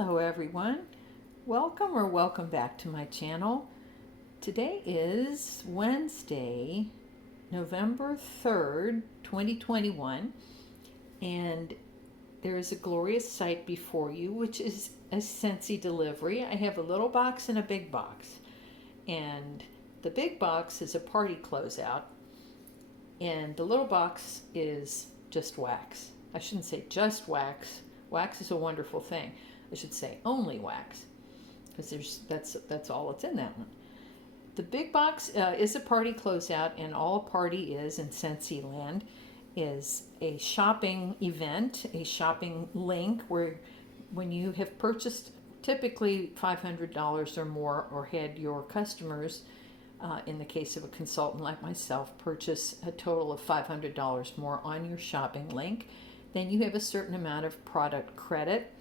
Hello everyone, welcome back to my channel. Today is Wednesday, November 3rd, 2021, and there is a glorious sight before you, which is a Scentsy delivery. I have a little box and a big box, and the big box is a party closeout, and the little box is just wax. I shouldn't say just wax. Wax is a wonderful thing. I should say only wax, because that's all that's in that one. The big box is a party closeout, and all a party is in Scentsy land is a shopping event, a shopping link where when you have purchased typically $500 or more, or had your customers, in the case of a consultant like myself, purchase a total of $500 more on your shopping link, then you have a certain amount of product credit,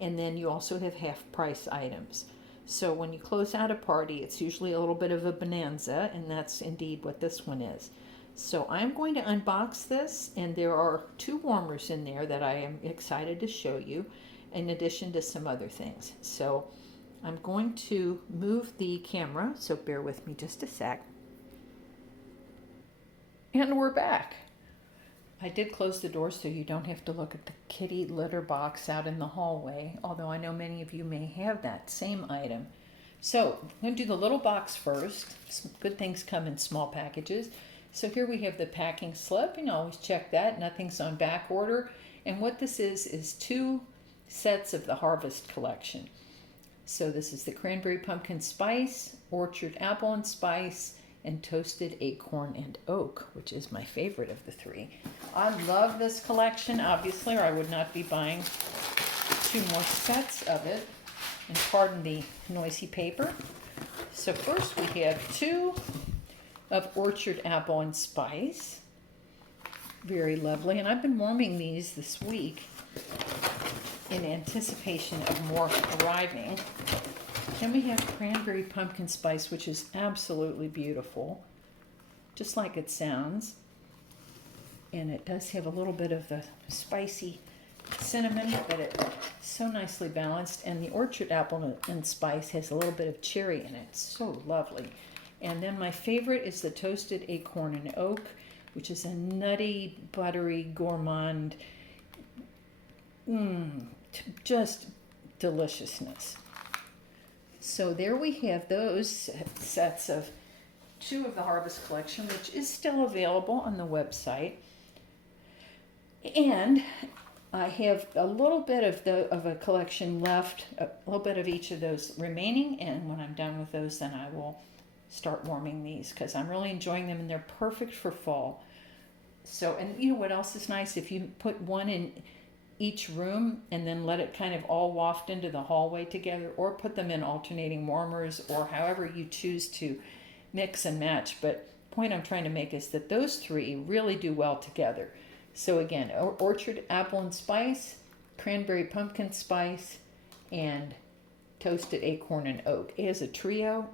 and then you also have half price items. So when you close out a party, it's usually a little bit of a bonanza, and that's indeed what this one is. So I'm going to unbox this, and there are two warmers in there that I am excited to show you, in addition to some other things. So I'm going to move the camera, so bear with me just a sec. And we're back. I did close the door so you don't have to look at the kitty litter box out in the hallway, although I know many of you may have that same item. So I'm going to do the little box first. Some good things come in small packages. So here we have the packing slip, and always check that. Nothing's on back order. And what this is two sets of the Harvest collection. So this is the Cranberry Pumpkin Spice, Orchard Apple and Spice, and Toasted Acorn and Oak, which is my favorite of the three. I love this collection, obviously, or I would not be buying two more sets of it. And pardon the noisy paper. So first we have two of Orchard Apple and Spice. Very lovely. And I've been warming these this week in anticipation of more arriving. Then we have Cranberry Pumpkin Spice, which is absolutely beautiful, just like it sounds. And it does have a little bit of the spicy cinnamon, but it's so nicely balanced. And the Orchard Apple and Spice has a little bit of cherry in it. So lovely. And then my favorite is the Toasted Acorn and Oak, which is a nutty, buttery, gourmand, just deliciousness. So there we have those sets of two of the Harvest collection, which is still available on the website. And I have a little bit of a collection left, a little bit of each of those remaining. And when I'm done with those, then I will start warming these, because I'm really enjoying them, and they're perfect for fall. So, and you know what else is nice? If you put one in each room and then let it kind of all waft into the hallway together, or put them in alternating warmers, or however you choose to mix and match. But the point I'm trying to make is that those three really do well together. So again, Orchard Apple and Spice, Cranberry Pumpkin Spice, and Toasted Acorn and Oak as a trio.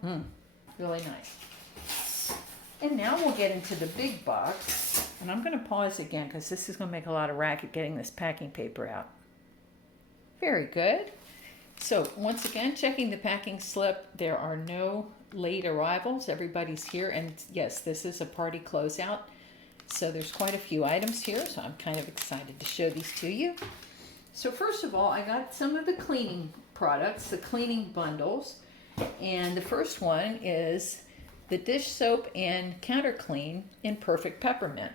Really nice. And now we'll get into the big box. And I'm going to pause again, because this is going to make a lot of racket getting this packing paper out. Very good. So once again, checking the packing slip, there are no late arrivals. Everybody's here. And yes, this is a party closeout. So there's quite a few items here. So I'm kind of excited to show these to you. So first of all, I got some of the cleaning products, the cleaning bundles. And the first one is the dish soap and counter clean in Perfect Peppermint.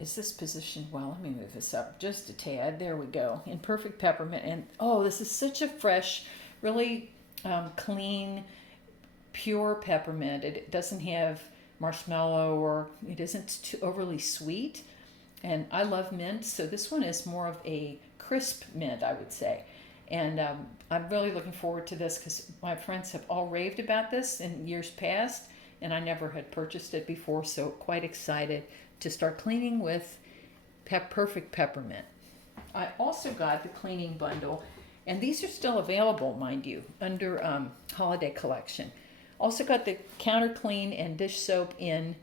Is this positioned well? Let me move this up just a tad. There we go. In Perfect Peppermint. And oh, this is such a fresh, really clean, pure peppermint. It doesn't have marshmallow, or it isn't too overly sweet. And I love mint, so this one is more of a crisp mint, I would say. And I'm really looking forward to this, because my friends have all raved about this in years past, and I never had purchased it before, so quite excited to start cleaning with Perfect Peppermint. I also got the cleaning bundle, and these are still available, mind you, under Holiday Collection. Also got the counter clean and dish soap in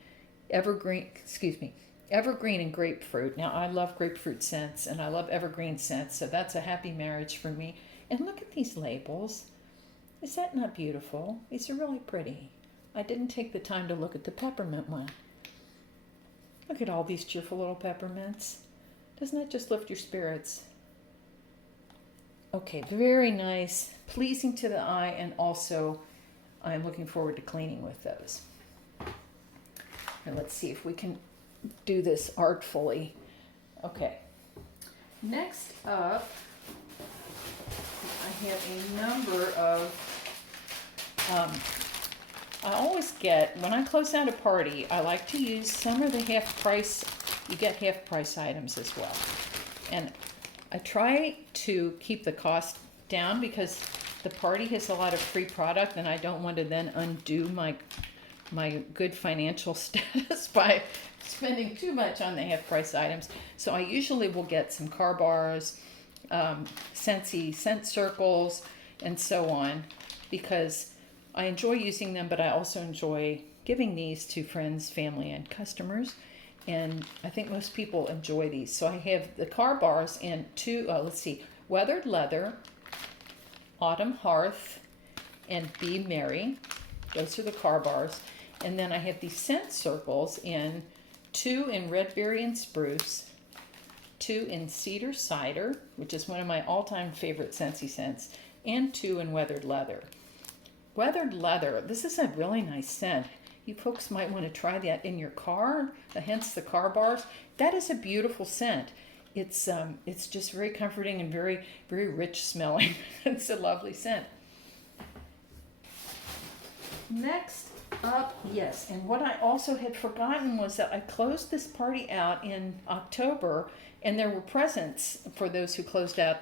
evergreen and grapefruit. Now, I love grapefruit scents and I love evergreen scents, so that's a happy marriage for me. And look at these labels. Is that not beautiful? These are really pretty. I didn't take the time to look at the peppermint one. Look at all these cheerful little peppermints. Doesn't that just lift your spirits? Okay, very nice, pleasing to the eye, and also I'm looking forward to cleaning with those. And let's see if we can do this artfully. Okay, next up, I have a number of, I always get, when I close out a party, I like to use some of the half price, you get half price items as well. And I try to keep the cost down because the party has a lot of free product and I don't want to then undo my good financial status by spending too much on the half price items. So I usually will get some car bars, Scentsy scent circles, and so on, because I enjoy using them, but I also enjoy giving these to friends, family, and customers. And I think most people enjoy these. So I have the car bars and two, Weathered Leather, Autumn Hearth, and Be Merry. Those are the car bars. And then I have these scent circles in 2 in Red Berry and Spruce, 2 in Cedar Cider, which is one of my all-time favorite Scentsy scents, and 2 in Weathered Leather. Weathered Leather, this is a really nice scent. You folks might want to try that in your car, hence the car bars. That is a beautiful scent. It's just very comforting and very, very rich smelling. It's a lovely scent. Next up, yes, and what I also had forgotten was that I closed this party out in October, and there were presents for those who closed out.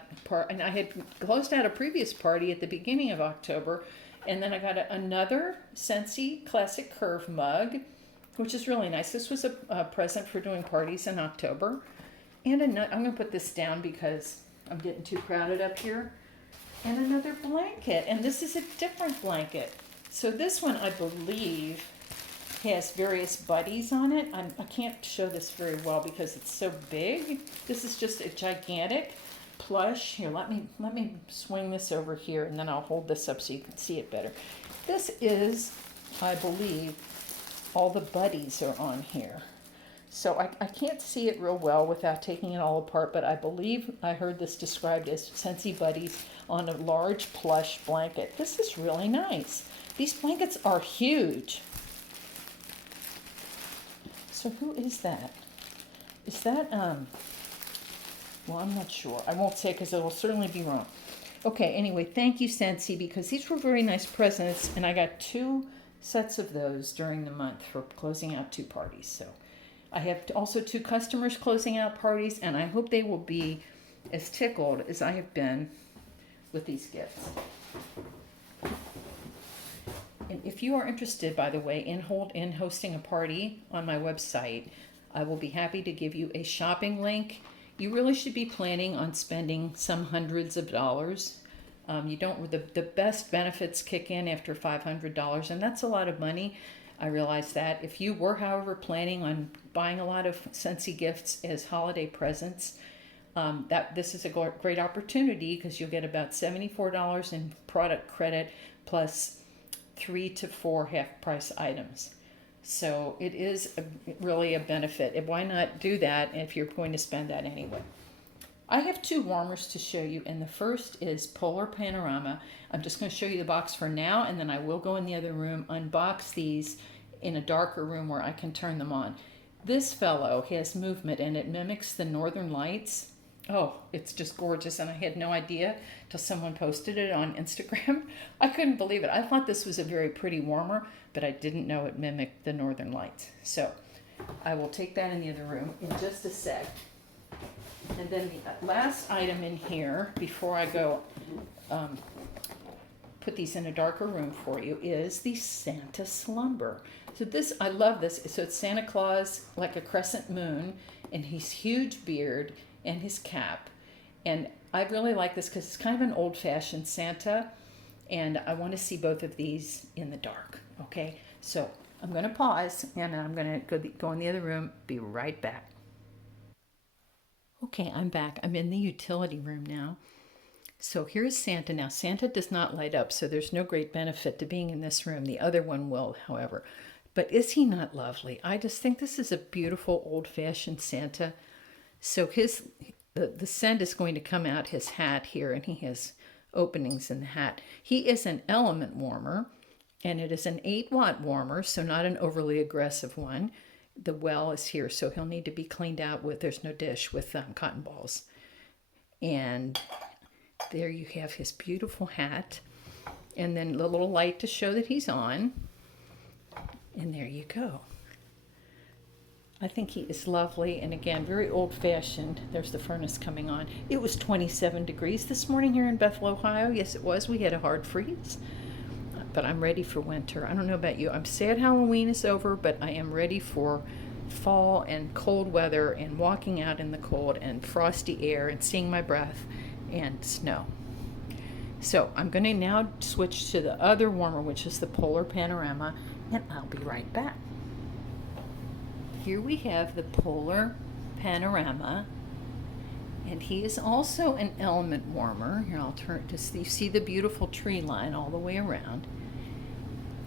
And I had closed out a previous party at the beginning of October, and then I got another Scentsy Classic Curve mug, which is really nice. This was a present for doing parties in October. And I'm going to put this down because I'm getting too crowded up here. And another blanket, and this is a different blanket. So this one, I believe, has various buddies on it. I can't show this very well because it's so big. This is just a gigantic plush. Here, let me swing this over here, and then I'll hold this up so you can see it better. This is, I believe, all the buddies are on here. So I can't see it real well without taking it all apart, but I believe I heard this described as Scentsy Buddies on a large plush blanket. This is really nice. These blankets are huge. So who is that? Is that, well, I'm not sure. I won't say because it will certainly be wrong. Okay, anyway, thank you, Scentsy, because these were very nice presents, and I got 2 sets of those during the month for closing out 2 parties. So I have also 2 customers closing out parties, and I hope they will be as tickled as I have been with these gifts. And if you are interested, by the way, in hosting a party on my website, I will be happy to give you a shopping link. You really should be planning on spending some hundreds of dollars. You don't. The best benefits kick in after $500, and that's a lot of money. I realize that. If you were, however, planning on buying a lot of Scentsy gifts as holiday presents, this is a great opportunity because you'll get about $74 in product credit plus 3 to 4 half-price items. So it is really a benefit. Why not do that if you're going to spend that anyway? I have 2 warmers to show you, and the first is Polar Panorama. I'm just going to show you the box for now, and then I will go in the other room, unbox these in a darker room where I can turn them on. This fellow has movement, and it mimics the northern lights. Oh, it's just gorgeous, and I had no idea till someone posted it on Instagram. I couldn't believe it. I thought this was a very pretty warmer, but I didn't know it mimicked the northern lights. So I will take that in the other room in just a sec. And then the last item in here, before I go put these in a darker room for you, is the Santa Slumber. So this, I love this. So it's Santa Claus, like a crescent moon, and his huge beard and his cap. And I really like this because it's kind of an old-fashioned Santa, and I want to see both of these in the dark. Okay, so I'm going to pause and I'm going to go in the other room. Be right back. Okay, I'm back. I'm in the utility room now. So here's Santa. Now, Santa does not light up, so there's no great benefit to being in this room. The other one will, however. But is he not lovely? I just think this is a beautiful old-fashioned Santa. So the scent is going to come out his hat here, and he has openings in the hat. He is an element warmer, and it is an 8-watt warmer, so not an overly aggressive one. The well is here, so he'll need to be cleaned out with, there's no dish, with cotton balls. And there you have his beautiful hat, and then the little light to show that he's on. And there you go. I think he is lovely, and again, very old-fashioned. There's the furnace coming on. It was 27 degrees this morning here in Bethel, Ohio. Yes, it was. We had a hard freeze, but I'm ready for winter. I don't know about you. I'm sad Halloween is over, but I am ready for fall and cold weather and walking out in the cold and frosty air and seeing my breath and snow. So I'm going to now switch to the other warmer, which is the Polar Panorama, and I'll be right back. Here we have the Polar Panorama, and he is also an element warmer. Here, I'll turn to see, you see the beautiful tree line all the way around.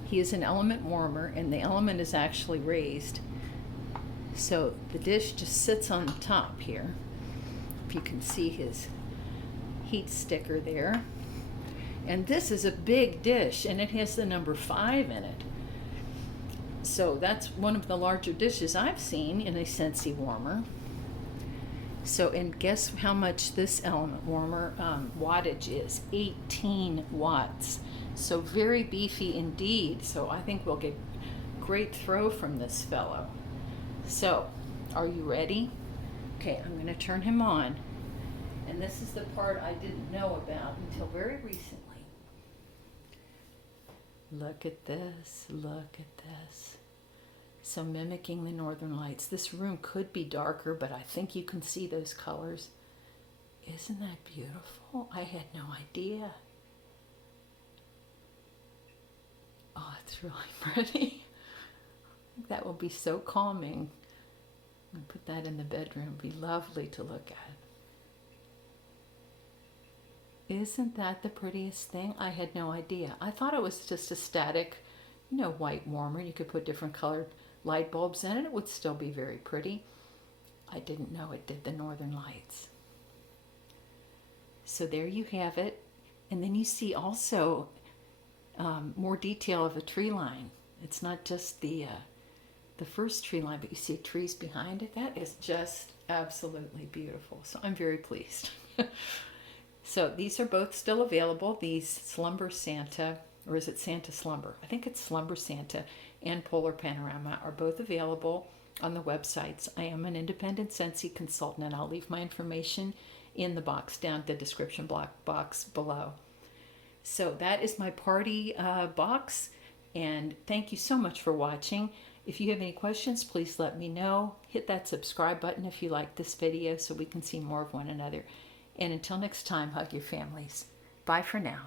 He is an element warmer, and the element is actually raised. So the dish just sits on the top here. If you can see his heat sticker there. And this is a big dish, and it has the number 5 in it. So that's one of the larger dishes I've seen in a Scentsy warmer. So, and guess how much this element warmer wattage is? 18 watts. So very beefy indeed. So I think we'll get great throw from this fellow. So, are you ready? Okay, I'm going to turn him on. And this is the part I didn't know about until very recently. Look at this, look at this. So mimicking the northern lights. This room could be darker, but I think you can see those colors. Isn't that beautiful? I had no idea. Oh, it's really pretty. That will be so calming. I'll put that in the bedroom. It'd be lovely to look at. Isn't that the prettiest thing? I had no idea. I thought it was just a static, white warmer. You could put different colored light bulbs in it. It would still be very pretty. I didn't know it did the northern lights. So there you have it. And then you see also more detail of the tree line. It's not just the first tree line, but you see trees behind it. That is just absolutely beautiful. So I'm very pleased. So these are both still available. These Slumber Santa, or is it Santa Slumber? I think it's Slumber Santa and Polar Panorama are both available on the websites. I am an independent Scentsy consultant, and I'll leave my information in the box down the description box below. So that is my party box, and thank you so much for watching. If you have any questions, please let me know. Hit that subscribe button if you like this video so we can see more of one another. And until next time, hug your families. Bye for now.